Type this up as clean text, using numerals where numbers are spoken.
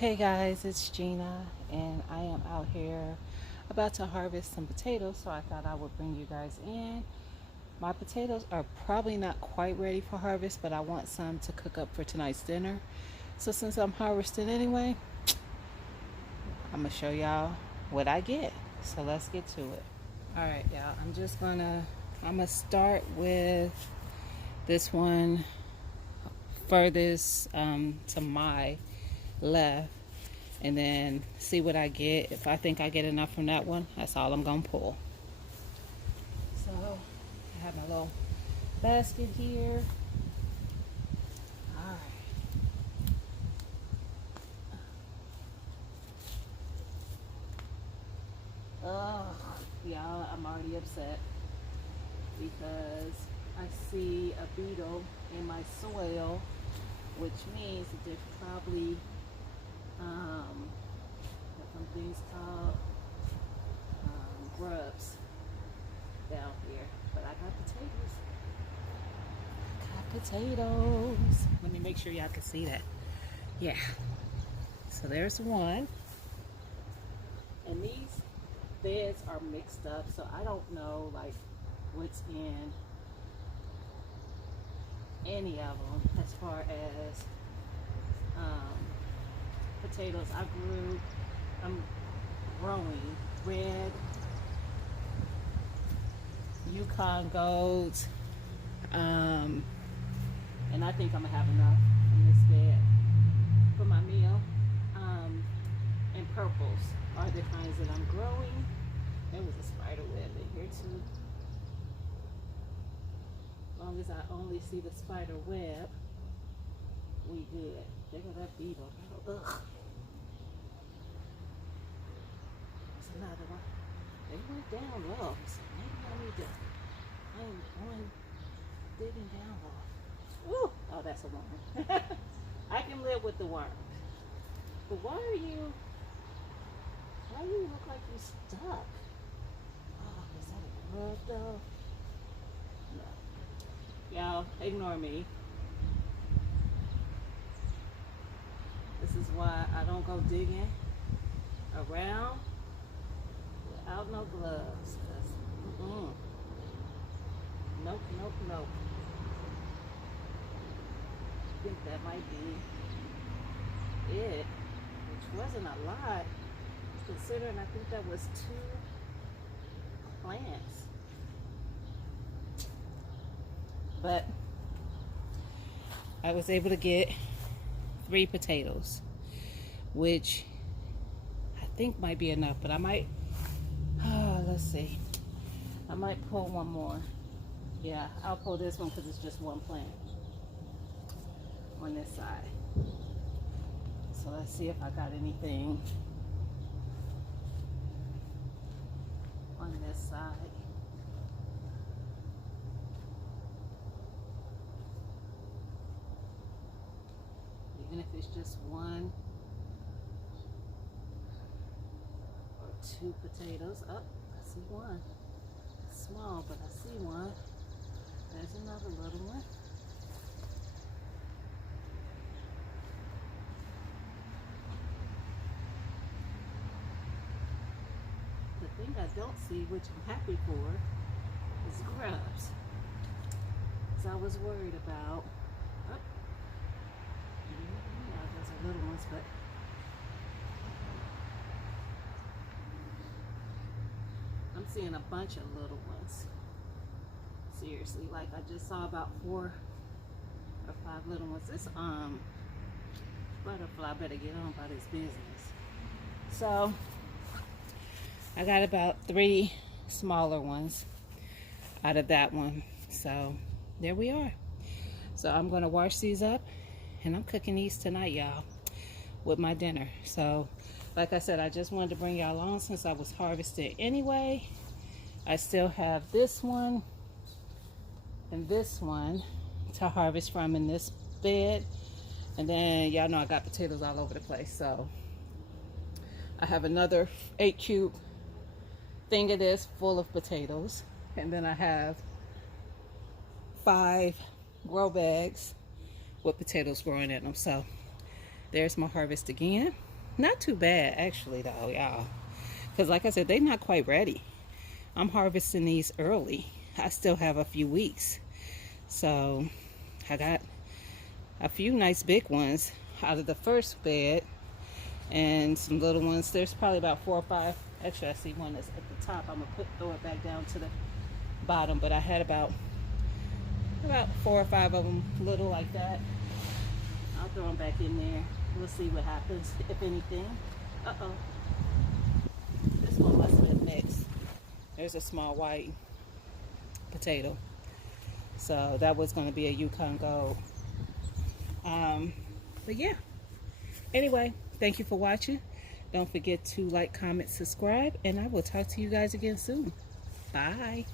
Hey guys, it's Gina, and I am out here about to harvest some potatoes, so I thought I would bring you guys in. My potatoes are probably not quite ready for harvest, but I want some to cook up for tonight's dinner. So since I'm harvesting anyway, I'm gonna show y'all what I get. So let's get to it. All right, y'all, I'm gonna start with this one furthest to my left, and then see what I get. If I think I get enough from that one, that's all I'm gonna pull. So I have my little basket here. All right. Oh, y'all, I'm already upset because I see a beetle in my soil, which means that there's probably some things called grubs down here. But I got potatoes. Let me make sure y'all can see that. Yeah. So there's one. And these beds are mixed up, so I don't know like what's in any of them as far as potatoes. I'm growing red Yukon Golds, and I think I'm gonna have enough in this bed for my meal. And purples are the kinds that I'm growing. There was a spider web in here too. As long as I only see the spider web, we good. There go that beetle. Ugh. There's another one. They went down low. So maybe I am going digging down low. Woo! Oh, that's a worm. I can live with the worm. But why do you look like you're stuck? Oh, is that a grub though? No. Y'all, ignore me. This is why I don't go digging around without no gloves. Nope. I think that might be it, which wasn't a lot, considering I think that was 2 plants. But I was able to get 3 potatoes, which I think might be enough, but I might, let's see, I might pull one more. Yeah, I'll pull this one because it's just one plant on this side. So let's see if I got anything on this side. Even if it's just 1 or 2 potatoes. Oh, I see one. It's small, but I see one. There's another little one. The thing I don't see, which I'm happy for, is grubs. So I was worried about. Oh, yeah, those are little ones, but I'm seeing a bunch of little ones. Seriously, like I just saw about 4 or 5 little ones. This butterfly better get on about his business. So I got about 3 smaller ones out of that one. So there we are. So I'm gonna wash these up, and I'm cooking these tonight, y'all, with my dinner. So like I said, I just wanted to bring y'all along since I was harvesting anyway. I still have this one and this one to harvest from in this bed, and then y'all know I got potatoes all over the place. So I have another 8 cube thing of this full of potatoes, and then I have 5 grow bags with potatoes growing in them. So there's my harvest again. Not too bad, actually, though, y'all. Because, like I said, they're not quite ready. I'm harvesting these early. I still have a few weeks. So, I got a few nice big ones out of the first bed. And some little ones. There's probably about 4 or 5. Actually, I see one that's at the top. I'm going to throw it back down to the bottom. But I had about 4 or 5 of them little like that. I'll throw them back in there. We'll see what happens, if anything. Uh-oh. This one must have been mixed. There's a small white potato. So that was going to be a Yukon Gold. But yeah. Anyway, thank you for watching. Don't forget to like, comment, subscribe, and I will talk to you guys again soon. Bye.